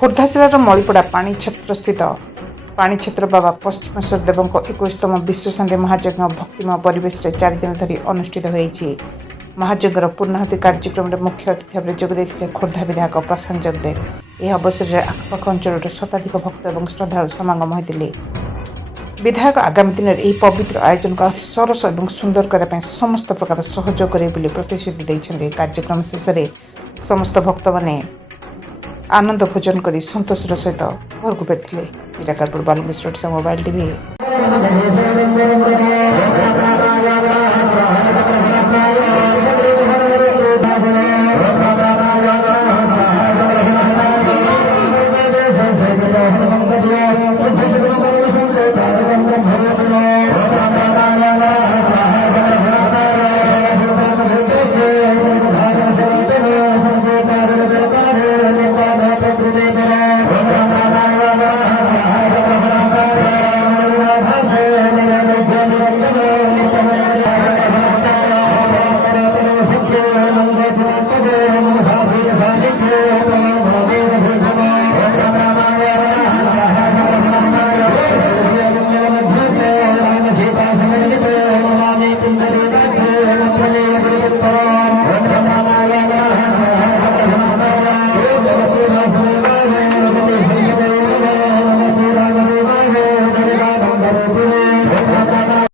ଖୋର୍ଦ୍ଧା ଜିଲ୍ଲାର ମଳିପଡ଼ା ପାଣିଛତ୍ରସ୍ଥିତ ପାଣିଛତ୍ର ବାବା ପଶ୍ଚିମେଶ୍ୱର ଦେବଙ୍କ 21ତମ ବିଶ୍ୱଶାନ୍ତି ମହାଯଜ୍ଞ ଭକ୍ତିମୟ ପରିବେଶରେ 4 ଦିନ ଧରି ଅନୁଷ୍ଠିତ ହୋଇଛି। ମହାଯଜ୍ଞର ପୂର୍ଣ୍ଣାହୁତି କାର୍ଯ୍ୟକ୍ରମରେ ମୁଖ୍ୟ ଅତିଥି ଭାବରେ ଯୋଗ ଦେଇଥିଲେ ଖୋର୍ଦ୍ଧା ବିଧାୟକ ପ୍ରଶାନ୍ତ ଜଗଦେବ। ଏହି ଅବସରରେ ଆଖପାଖ ଅଞ୍ଚଳରୁ ଶତାଧିକ ଭକ୍ତ ଏବଂ ଶ୍ରଦ୍ଧାଳୁ ସମାଗମ ହୋଇଥିଲେ। ବିଧାୟକ ଆଗାମୀ ଦିନରେ ଏହି ପବିତ୍ର ଆୟୋଜନକୁ ଆହୁରି ସରସ ଏବଂ ସୁନ୍ଦର କରିବା ପାଇଁ ସମସ୍ତ ପ୍ରକାର ସହଯୋଗ କରିବେ ବୋଲି ପ୍ରତିଶ୍ରୁତି ଦେଇଛନ୍ତି। କାର୍ଯ୍ୟକ୍ରମ ଶେଷରେ ସମସ୍ତ ଭକ୍ତମାନେ ଆନନ୍ଦ ଭୋଜନ କରି ସନ୍ତୋଷର ସହିତ ଘରକୁ ଫେରିଥିଲେ। ଇରାକାରପୁର ବାଲୁଙ୍ଗେଶ୍ୱର ମୋବାଇଲ ଟିଭି।